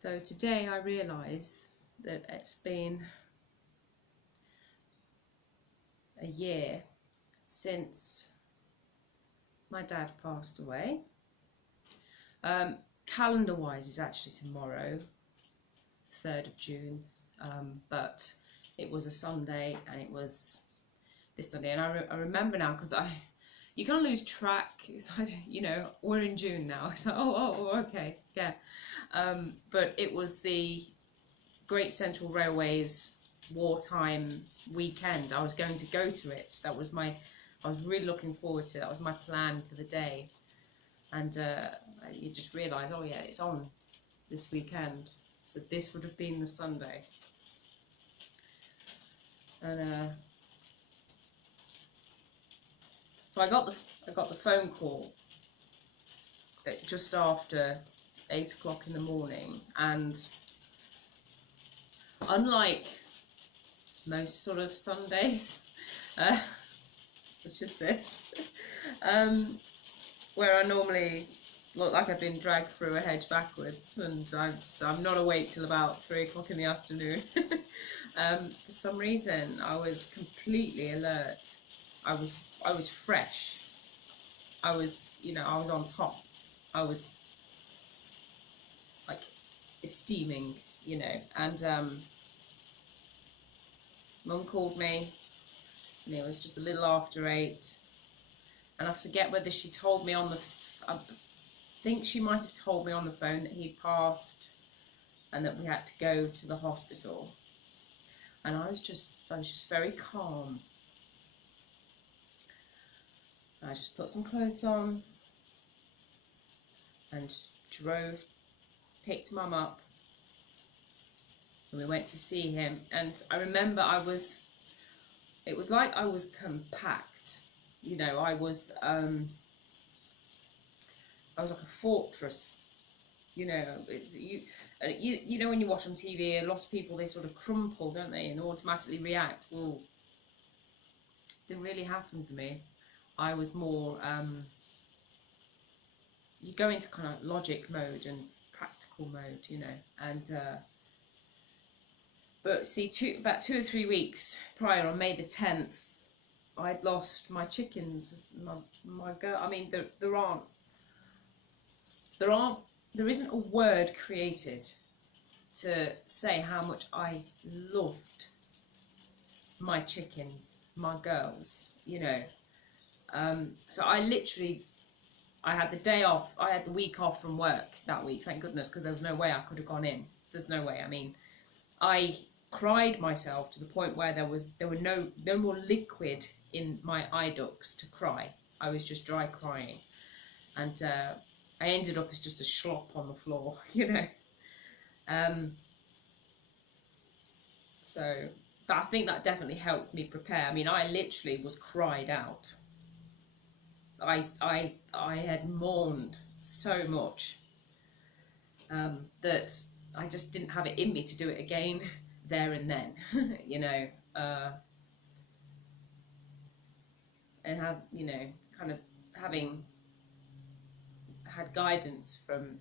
So today I realise that it's been a year since my dad passed away. Calendar-wise, it's actually tomorrow, 3rd of June, but it was a Sunday and it was this Sunday. And I remember now because you kind of lose track. It's like, we're in June now. It's like, okay, yeah. But it was the Great Central Railways wartime weekend. I was going to go to it. So I was really looking forward to it. That was my plan for the day. And you just realise, oh yeah, it's on this weekend. So this would have been the Sunday. And so I got the phone call at just after 8 o'clock in the morning, and unlike most sort of Sundays, such as this, where I normally look like I've been dragged through a hedge backwards, and I'm not awake till about 3 o'clock in the afternoon. For some reason, I was completely alert. I was fresh. I was on top. I was like steaming, and Mum called me, and it was just a little after 8, and I forget whether she told me on the I think she might have told me on the phone that he'd passed and that we had to go to the hospital. And I was just very calm. I just put some clothes on and drove, picked Mum up, and we went to see him. And I remember it was like I was compact. I was like a fortress. It's when you watch on TV, a lot of people, they sort of crumple, don't they, and automatically react. Well, didn't really happen for me. I was more you go into kind of logic mode and practical mode, and but see, about 2 or 3 weeks prior, on May the 10th, I'd lost my chickens, my girl. I mean, there isn't a word created to say how much I loved my chickens, my girls, So I had the day off. I had the week off from work that week, thank goodness, because there was no way I could have gone in. There's no way. I mean, I cried myself to the point where there were no more liquid in my eye ducts to cry. I was just dry crying, and I ended up as just a slop on the floor, So I think that definitely helped me prepare. I mean, I literally was cried out. I had mourned so much that I just didn't have it in me to do it again there and then, and have kind of having had guidance from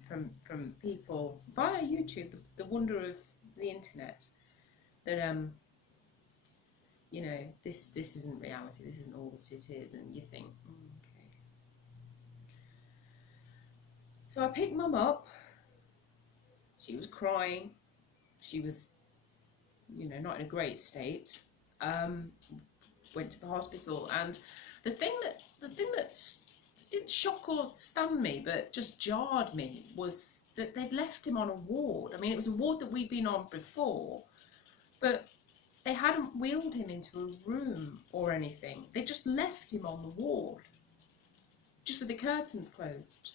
people via YouTube, the wonder of the internet, that this isn't reality, this isn't all that it is, and you think, okay. So I picked Mum up. She was crying. She was, not in a great state. Went to the hospital, and the thing that didn't shock or stun me, but just jarred me, was that they'd left him on a ward. I mean, it was a ward that we'd been on before, but they hadn't wheeled him into a room or anything. They just left him on the ward, just with the curtains closed.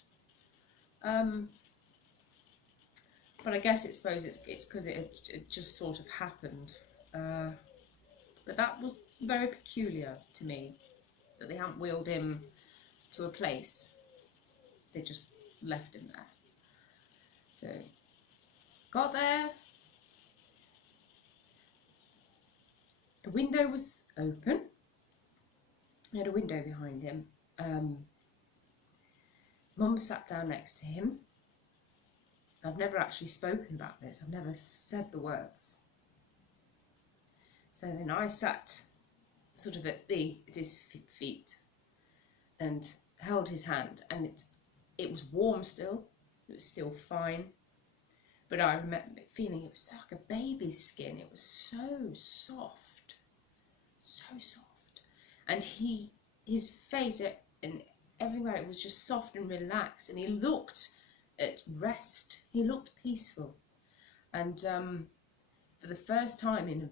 But I guess it's because it just sort of happened. But that was very peculiar to me, that they hadn't wheeled him to a place. They just left him there. So got there. The window was open. He had a window behind him. Mum sat down next to him. I've never actually spoken about this. I've never said the words. So then I sat sort of at his feet and held his hand, and it was warm still. It was still fine. But I remember feeling it was like a baby's skin. It was so soft. So soft. And his face and everywhere, it was just soft and relaxed. And he looked at rest. He looked peaceful. And for the first time in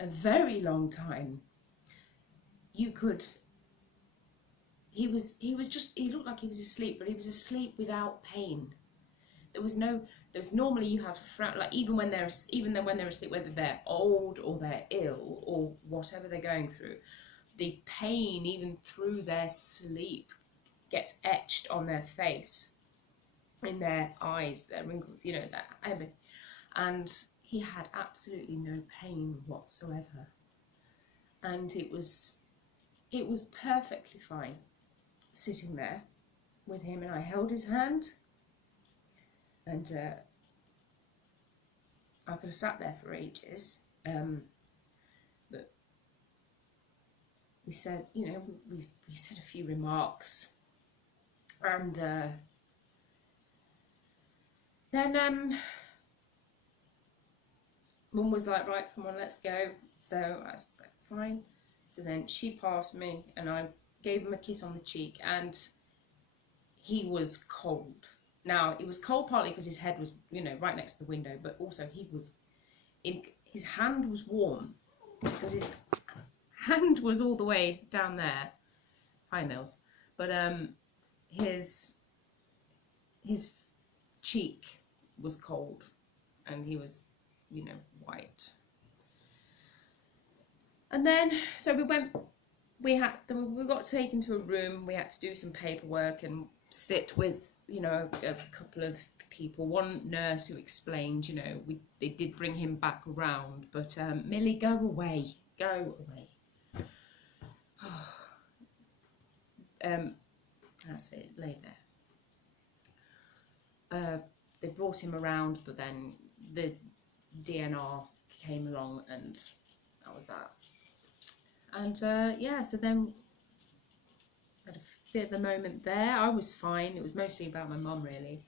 a very long time, he looked like he was asleep, but he was asleep without pain. There was normally you have like even when they're asleep, whether they're old or they're ill or whatever they're going through, the pain even through their sleep gets etched on their face, in their eyes, their wrinkles, and he had absolutely no pain whatsoever, and it was perfectly fine sitting there with him, and I held his hand, and I could have sat there for ages, but we said, we said a few remarks, and then Mum was like, right, come on, let's go. So I said, fine. So then she passed me, and I gave him a kiss on the cheek, and he was cold. Now, it was cold partly because his head was, right next to the window, but also his hand was warm because his hand was all the way down there. Hi, Mills. But his cheek was cold, and he was, white. And then, so we got taken to a room. We had to do some paperwork and sit with, a couple of people. One nurse who explained, they did bring him back around, but Millie, go away. That's it, lay there. They brought him around, but then the DNR came along, and that was that. And so then I had a bit of a moment there. I was fine. It was mostly about my mum, really.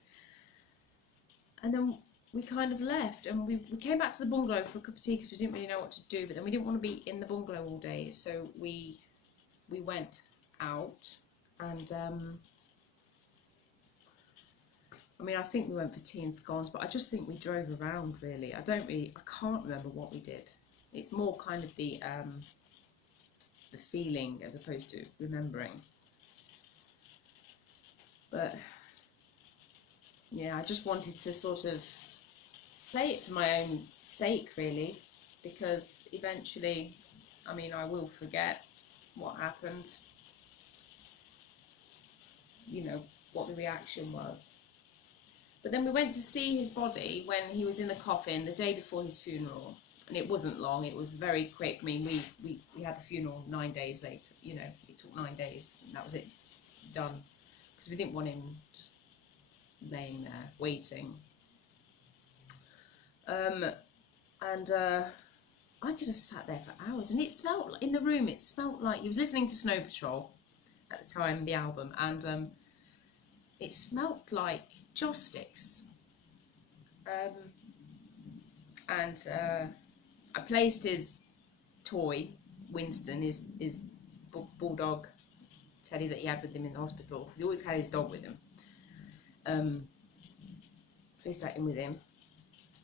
And then we kind of left, and we came back to the bungalow for a cup of tea because we didn't really know what to do, but then we didn't want to be in the bungalow all day, so we went out, and I think we went for tea and scones, but I just think we drove around, really. I can't remember what we did. It's more kind of the feeling as opposed to remembering. But yeah, I just wanted to sort of say it for my own sake, really, because eventually, I will forget what happened, what the reaction was. But then we went to see his body when he was in the coffin the day before his funeral, and it wasn't long, it was very quick. We had the funeral 9 days later, it took 9 days, and that was it, done, because we didn't want him just laying there waiting. And I could have sat there for hours, and it smelled, in the room, it smelled like, he was listening to Snow Patrol at the time, the album, and it smelled like joss sticks. And I placed his toy, Winston, his bulldog teddy that he had with him in the hospital, because he always had his dog with him. Placed that in with him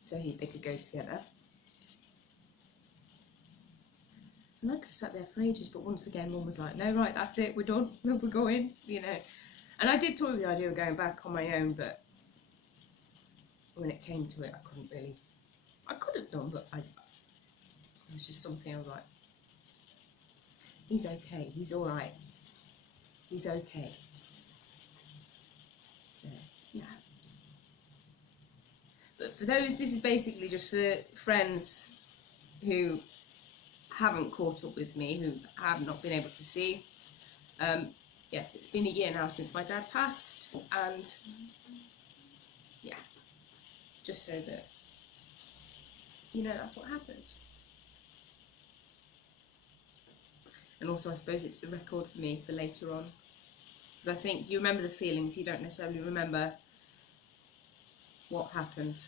so they could go together. And I could have sat there for ages, but once again, Mum was like, no, right, that's it, we're done, we're going, And I did toy with the idea of going back on my own, but when it came to it, I could have done, but it was just something I was like, he's okay, he's all right, he's okay. So, yeah. But for those, this is basically just for friends who haven't caught up with me, who have not been able to see. Yes, it's been a year now since my dad passed, and yeah, just so that you know that's what happened. And also I suppose it's a record for me for later on, because I think you remember the feelings, you don't necessarily remember what happened.